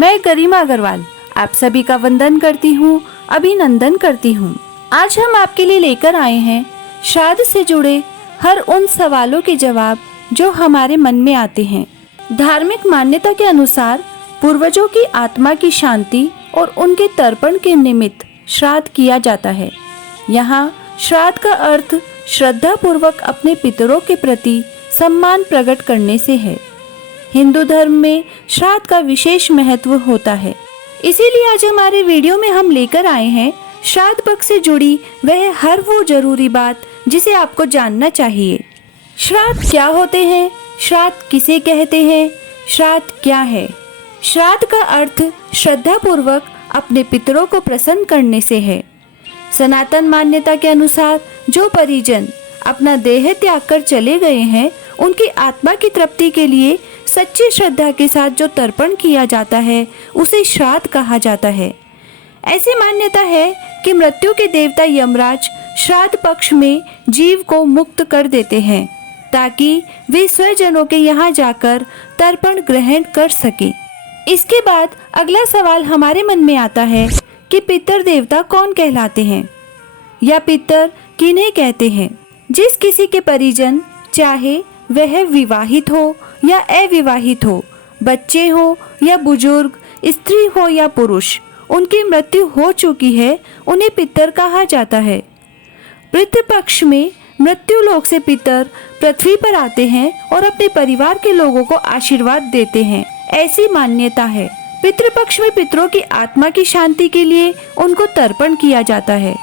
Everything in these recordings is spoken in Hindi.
मैं गरिमा अग्रवाल आप सभी का वंदन करती हूँ, अभिनंदन करती हूँ। आज हम आपके लिए लेकर आए हैं श्राद्ध से जुड़े हर उन सवालों के जवाब जो हमारे मन में आते हैं। धार्मिक मान्यता के अनुसार पूर्वजों की आत्मा की शांति और उनके तर्पण के निमित्त श्राद्ध किया जाता है। यहाँ श्राद्ध का अर्थ श्रद्धा पूर्वक अपने पितरों के प्रति सम्मान प्रकट करने से है। हिंदू धर्म में श्राद्ध का विशेष महत्व होता है, इसीलिए आज हमारे वीडियो में हम लेकर आए हैं श्राद्ध पक्ष से जुड़ी वह हर वो जरूरी बात जिसे आपको जानना चाहिए। श्राद्ध क्या होते हैं, श्राद्ध किसे कहते हैं, श्राद्ध क्या है। श्राद्ध का अर्थ श्रद्धा पूर्वक अपने पितरों को प्रसन्न करने से है। सनातन मान्यता के अनुसार जो परिजन अपना देह त्याग कर चले गए हैं, उनकी आत्मा की तृप्ति के लिए सच्ची श्रद्धा के साथ जो तर्पण किया जाता है उसे श्राद्ध कहा जाता है। ऐसी मान्यता है कि मृत्यु के देवता यमराज श्राद्ध पक्ष में जीव को मुक्त कर देते हैं ताकि वे स्वजनों के यहाँ जाकर तर्पण ग्रहण कर सके। इसके बाद अगला सवाल हमारे मन में आता है कि पितर देवता कौन कहलाते हैं या पितर किन्हें कहते हैं। जिस किसी के परिजन, चाहे वह विवाहित हो या अविवाहित हो, बच्चे हो या बुजुर्ग, स्त्री हो या पुरुष, उनकी मृत्यु हो चुकी है, उन्हें पितर कहा जाता है। पितृपक्ष में मृत्यु लोक से पितर पृथ्वी पर आते हैं और अपने परिवार के लोगों को आशीर्वाद देते हैं, ऐसी मान्यता है। पितृपक्ष में पितरों की आत्मा की शांति के लिए उनको तर्पण किया जाता है।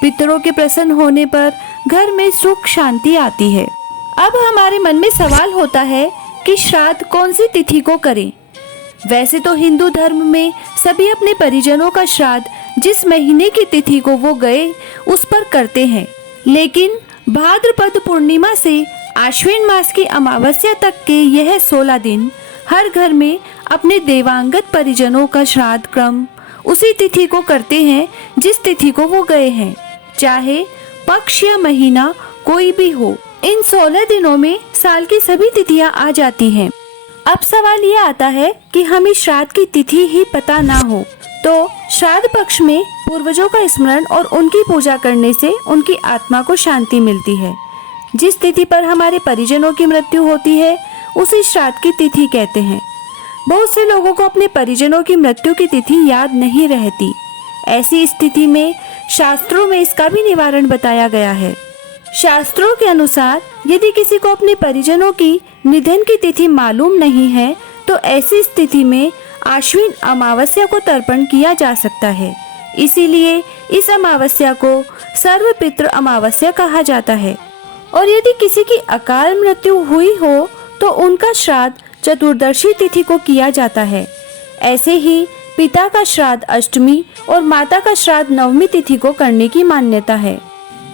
पितरों के प्रसन्न होने पर घर में सुख शांति आती है। अब हमारे मन में सवाल होता है कि श्राद्ध कौन सी तिथि को करें। वैसे तो हिंदू धर्म में सभी अपने परिजनों का श्राद्ध जिस महीने की तिथि को वो गए उस पर करते हैं, लेकिन भाद्रपद पूर्णिमा से आश्विन मास की अमावस्या तक के यह 16 दिन हर घर में अपने देवांगत परिजनों का श्राद्ध क्रम उसी तिथि को करते हैं जिस तिथि को वो गए हैं, चाहे पक्ष या महीना कोई भी हो। इन 16 दिनों में साल की सभी तिथियां आ जाती हैं। अब सवाल ये आता है कि हमें श्राद्ध की तिथि ही पता ना हो तो श्राद्ध पक्ष में पूर्वजों का स्मरण और उनकी पूजा करने से उनकी आत्मा को शांति मिलती है। जिस तिथि पर हमारे परिजनों की मृत्यु होती है उसी श्राद्ध की तिथि कहते हैं। बहुत से लोगों को अपने परिजनों की मृत्यु की तिथि याद नहीं रहती। ऐसी स्थिति में शास्त्रों में इसका भी निवारण बताया गया है। शास्त्रों के अनुसार यदि किसी को अपने परिजनों की निधन की तिथि मालूम नहीं है तो ऐसी स्थिति में आश्विन अमावस्या को तर्पण किया जा सकता है। इसीलिए इस अमावस्या को सर्वपितृ अमावस्या कहा जाता है। और यदि किसी की अकाल मृत्यु हुई हो तो उनका श्राद्ध चतुर्दशी तिथि को किया जाता है। ऐसे ही पिता का श्राद्ध अष्टमी और माता का श्राद्ध नवमी तिथि को करने की मान्यता है।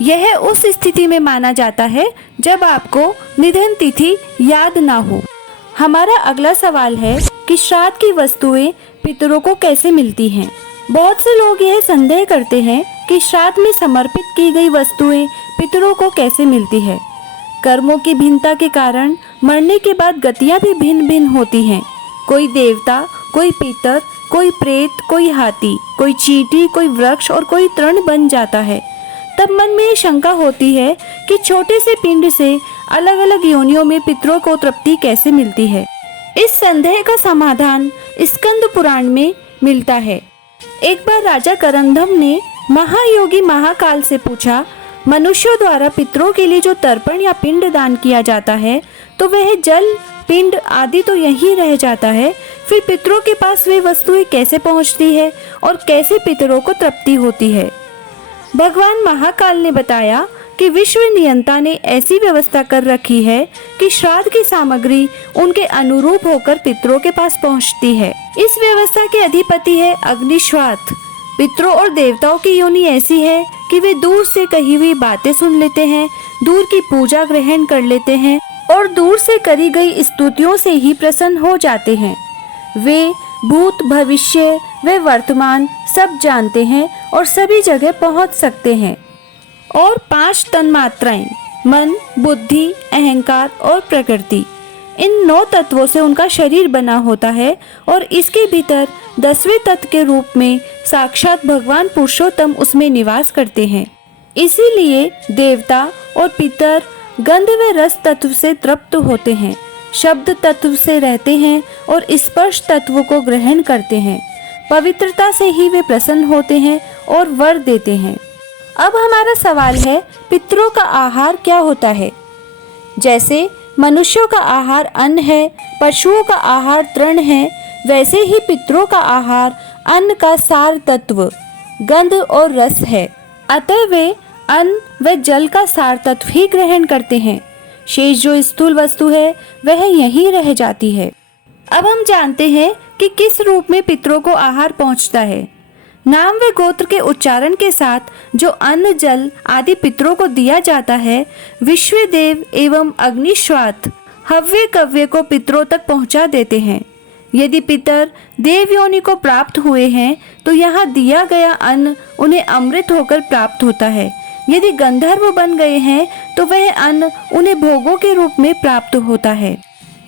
यह उस स्थिति में माना जाता है जब आपको निधन तिथि याद ना हो। हमारा अगला सवाल है कि श्राद्ध की वस्तुएं पितरों को कैसे मिलती हैं। बहुत से लोग यह संदेह करते हैं कि श्राद्ध में समर्पित की गई वस्तुएं पितरों को कैसे मिलती है। कर्मों की भिन्नता के कारण मरने के बाद गतियां भी भिन्न भिन्न होती हैं। कोई देवता, कोई पितर, कोई प्रेत, कोई हाथी, कोई चींटी, कोई वृक्ष और कोई तृण बन जाता है। तब मन में ये शंका होती है कि छोटे से पिंड से अलग अलग योनियों में पितरों को तृप्ति कैसे मिलती है। इस संदेह का समाधान स्कंद पुराण में मिलता है। एक बार राजा करंदम ने महायोगी महाकाल से पूछा, मनुष्यों द्वारा पितरों के लिए जो तर्पण या पिंड दान किया जाता है तो वह जल, पिंड आदि तो यहीं रह जाता है, फिर पितरों के पास वे वस्तुएं कैसे पहुंचती है और कैसे पितरों को तृप्ति होती है। भगवान महाकाल ने बताया कि विश्व नियंता ने ऐसी व्यवस्था कर रखी है कि श्राद्ध की सामग्री उनके अनुरूप होकर पितरों के पास पहुंचती है। इस व्यवस्था के अधिपति है अग्निश्वात। पितरों और देवताओं की योनि ऐसी है कि वे दूर से कही हुई बातें सुन लेते हैं, दूर की पूजा ग्रहण कर लेते हैं और दूर से करी गई स्तुतियों से ही प्रसन्न हो जाते हैं। वे भूत, भविष्य व वर्तमान सब जानते हैं और सभी जगह पहुंच सकते हैं। और 5 तन्मात्राएं मन, बुद्धि, अहंकार और प्रकृति, इन 9 तत्वों से उनका शरीर बना होता है और इसके भीतर 10वें तत्व के रूप में साक्षात भगवान पुरुषोत्तम उसमें निवास करते हैं। इसीलिए देवता और पितर गंध व रस तत्व से तृप्त होते हैं, शब्द तत्व से रहते हैं और स्पर्श तत्व को ग्रहण करते हैं। पवित्रता से ही वे प्रसन्न होते हैं और वर देते हैं। अब हमारा सवाल है, पितरों का आहार क्या होता है? जैसे मनुष्यों का आहार अन्न है, पशुओं का आहार तृण है, वैसे ही पितरों का आहार अन्न का सार तत्व गंध और रस है। अतः वे अन्न व जल का सार तत्व ही ग्रहण करते हैं। शेष जो स्थूल वस्तु है वह यहीं रह जाती है। अब हम जानते हैं कि किस रूप में पितरों को आहार पहुंचता है। नाम व गोत्र के उच्चारण के साथ जो अन्न जल आदि पितरों को दिया जाता है, विश्व देव एवं अग्निश्वात हव्य कव्य को पितरों तक पहुंचा देते हैं। यदि पितर देव योनि को प्राप्त हुए हैं तो यहाँ दिया गया अन्न उन्हें अमृत होकर प्राप्त होता है। यदि गंधर्व बन गए हैं तो वह अन्न उन्हें भोगों के रूप में प्राप्त होता है।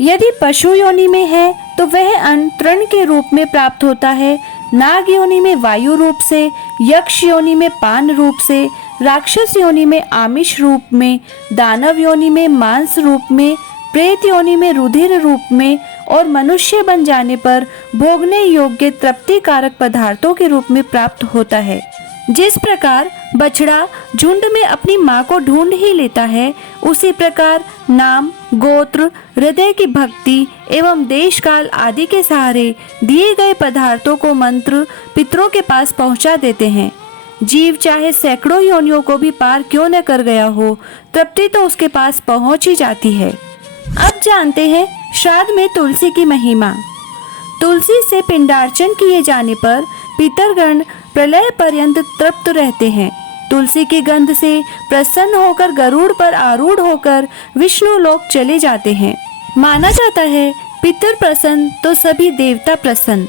यदि पशु योनि में है तो वह अन्न तृण के रूप में प्राप्त होता है, नाग योनि में वायु रूप से, यक्ष योनि में पान रूप से, राक्षस योनि में आमिष रूप में, दानव योनि में मांस रूप में, प्रेत योनि में रुधिर रूप में और मनुष्य बन जाने पर भोगने योग्य तृप्तिकारक पदार्थों के रूप में प्राप्त होता है। जिस प्रकार बछड़ा झुंड में अपनी माँ को ढूंढ ही लेता है, उसी प्रकार नाम, गोत्र, हृदय की भक्ति एवं देश काल आदि के सहारे दिए गए पदार्थों को मंत्र पितरों के पास पहुंचा देते हैं। जीव चाहे सैकड़ों योनियों को भी पार क्यों न कर गया हो, तृप्ति तो उसके पास पहुंच ही जाती है। अब जानते हैं श्राद्ध में तुलसी की महिमा। तुलसी से पिंडार्चन किए जाने पर पितरगण प्रलय पर्यंत तृप्त रहते हैं। तुलसी की गंध से प्रसन्न होकर गरुड़ पर आरूढ़ होकर विष्णु लोक चले जाते हैं। माना जाता है पितर प्रसन्न तो सभी देवता प्रसन्न।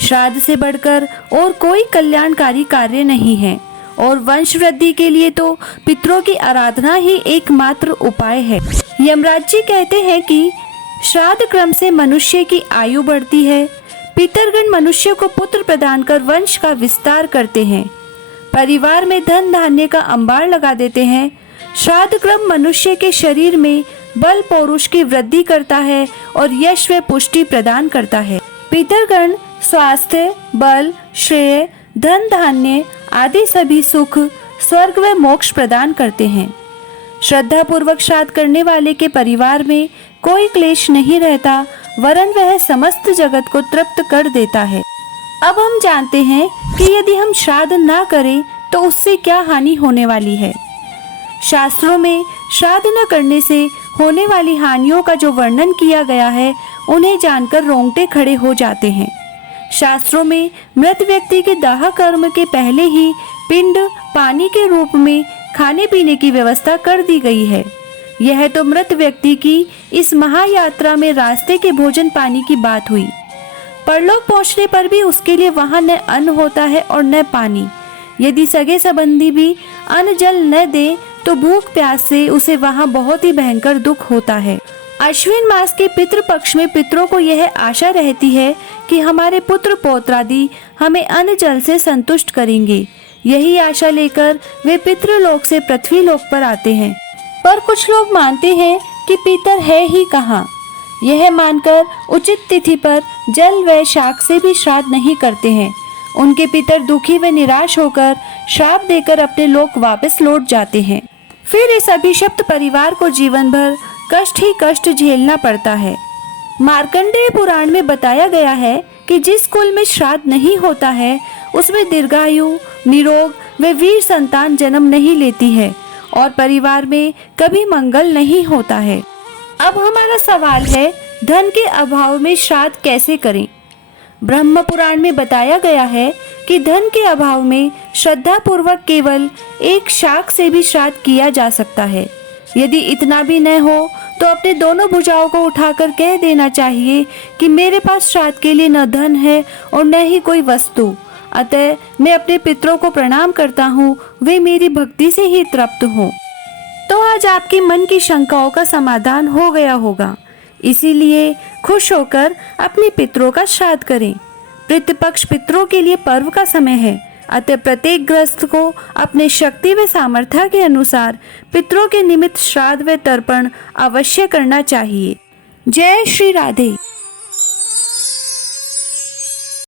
श्राद्ध से बढ़कर और कोई कल्याणकारी कार्य नहीं है और वंश वृद्धि के लिए तो पितरों की आराधना ही एकमात्र उपाय है। यमराज जी कहते हैं कि श्राद्ध क्रम से मनुष्य की आयु बढ़ती है। पितरगण मनुष्य को पुत्र प्रदान कर वंश का विस्तार करते हैं, परिवार में धन धान्य का अंबार लगा देते हैं। श्राद्ध क्रम मनुष्य के शरीर में बल पौरुष की वृद्धि करता है और यश व पुष्टि प्रदान करता है। पितरगण स्वास्थ्य, बल, श्रेय, धन धान्य आदि सभी सुख, स्वर्ग व मोक्ष प्रदान करते हैं। श्रद्धा पूर्वक श्राद्ध करने वाले के परिवार में कोई क्लेश नहीं रहता, वरन वह समस्त जगत को तृप्त कर देता है। अब हम जानते हैं कि यदि हम श्राद्ध ना करें तो उससे क्या हानि होने वाली है। शास्त्रों में श्राद्ध न करने से होने वाली हानियों का जो वर्णन किया गया है, उन्हें जानकर रोंगटे खड़े हो जाते हैं। शास्त्रों में मृत व्यक्ति के दाह कर्म के पहले ही पिंड पानी के रूप में खाने पीने की व्यवस्था कर दी गई है। यह तो मृत व्यक्ति की इस महायात्रा में रास्ते के भोजन पानी की बात हुई। परलोक पहुंचने पर भी उसके लिए वहां न अन्न होता है और न पानी। यदि सगे संबंधी भी अन्न जल न दे तो भूख प्यास से उसे वहां बहुत ही भयंकर दुख होता है। अश्विन मास के पितृ पक्ष में पितरों को यह आशा रहती है कि हमारे पुत्र पौत्रादि हमें अन्न जल से संतुष्ट करेंगे। यही आशा लेकर वे पितृलोक से पृथ्वी लोक पर आते हैं। पर कुछ लोग मानते हैं कि पितर है ही कहाँ। यह मानकर उचित तिथि पर जल व शाक से भी श्राद्ध नहीं करते हैं। उनके पितर दुखी व निराश होकर श्राप देकर अपने लोक वापस लौट जाते हैं। फिर इस अभिशप्त परिवार को जीवन भर कष्ट ही कष्ट झेलना पड़ता है। मार्कंडेय पुराण में बताया गया है कि जिस कुल में श्राद्ध नहीं होता है उसमें दीर्घायु, निरोग व वीर संतान जन्म नहीं लेती है और परिवार में कभी मंगल नहीं होता है। अब हमारा सवाल है, धन के अभाव में श्राद्ध कैसे करें? ब्रह्म पुराण में बताया गया है कि धन के अभाव में श्रद्धा पूर्वक केवल एक शाक से भी श्राद्ध किया जा सकता है। यदि इतना भी न हो तो अपने दोनों भुजाओं को उठाकर कह देना चाहिए कि मेरे पास श्राद्ध के लिए न धन है और न ही कोई वस्तु, अतः मैं अपने पितरों को प्रणाम करता हूँ, वे मेरी भक्ति से ही तृप्त हों। तो आज आपकी मन की शंकाओं का समाधान हो गया होगा। इसीलिए खुश होकर अपने पितरों का श्राद्ध करें। पितृपक्ष पितरों के लिए पर्व का समय है, अतः प्रत्येक गृहस्थ को अपने शक्ति व सामर्थ्य के अनुसार पितरों के निमित्त श्राद्ध व तर्पण अवश्य करना चाहिए। जय श्री राधे।